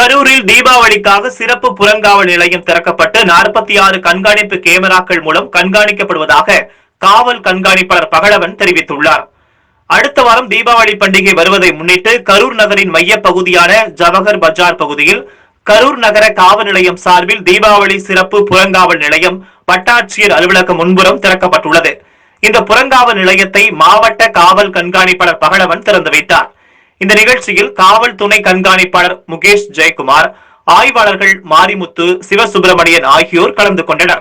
கரூரில் தீபாவளிக்காக சிறப்பு புறங்காவல் நிலையம் திறக்கப்பட்டு 46 கண்காணிப்பு கேமராக்கள் மூலம் கண்காணிக்கப்படுவதாக காவல் கண்காணிப்பாளர் பகலவன் தெரிவித்துள்ளார். அடுத்த வாரம் தீபாவளி பண்டிகை வருவதை முன்னிட்டு கரூர் நகரின் மைய பகுதியான ஜவஹர் பஜார் பகுதியில் கரூர் நகர காவல் நிலையம் சார்பில் தீபாவளி சிறப்பு புறங்காவல் நிலையம் வட்டாட்சியர் அலுவலகம் முன்புறம் திறக்கப்பட்டுள்ளது. இந்த புறங்காவல் நிலையத்தை மாவட்ட காவல் கண்காணிப்பாளர் பகலவன் திறந்து வைத்தார். இந்த நிகழ்ச்சியில் காவல் துணை கண்காணிப்பாளர் முகேஷ் ஜெயக்குமார், ஆய்வாளர்கள் மாரிமுத்து, சிவசுப்பிரமணியன் ஆகியோர் கலந்து கொண்டனர்.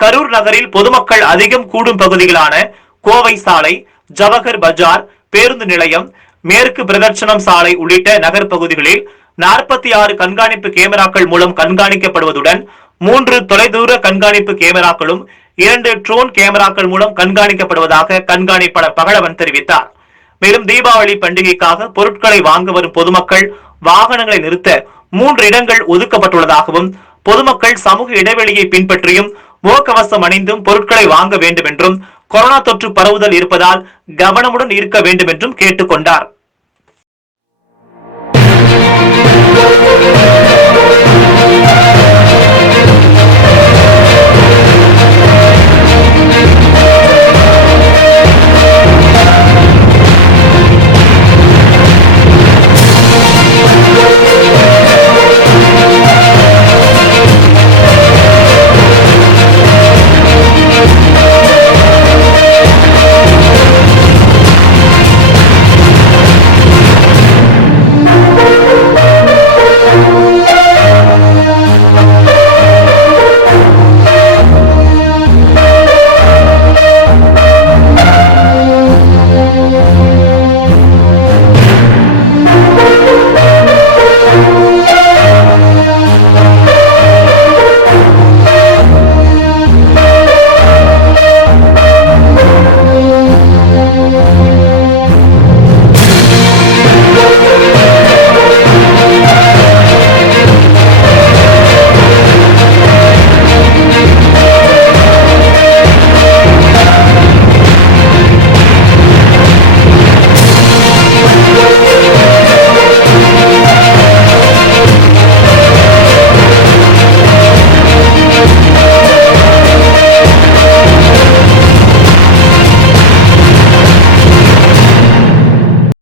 கரூர் நகரில் பொதுமக்கள் அதிகம் கூடும் பகுதிகளான கோவை சாலை, ஜவஹர் பஜார், பேருந்து நிலையம், மேற்கு பிரதர்சனம் சாலை உள்ளிட்ட நகர் பகுதிகளில் 46 கண்காணிப்பு கேமராக்கள் மூலம் கண்காணிக்கப்படுவதுடன் 3 தொலைதூர கண்காணிப்பு கேமராக்களும் 2 ட்ரோன் கேமராக்கள் மூலம் கண்காணிக்கப்படுவதாக கண்காணிப்பாளர் பகலவன் தெரிவித்தார். மேலும் தீபாவளி பண்டிகைக்காக பொருட்களை வாங்க வரும் பொதுமக்கள் வாகனங்களை நிறுத்த 3 இடங்கள் ஒதுக்கப்பட்டுள்ளதாகவும் பொதுமக்கள் சமூக இடைவெளியை பின்பற்றியும் முகக்கவசம் அணிந்தும் பொருட்களை வாங்க வேண்டும் என்றும் கொரோனா தொற்று பரவுதல் இருப்பதால் கவனமுடன் இருக்க வேண்டும் என்றும் கேட்டுக் கொண்டார்.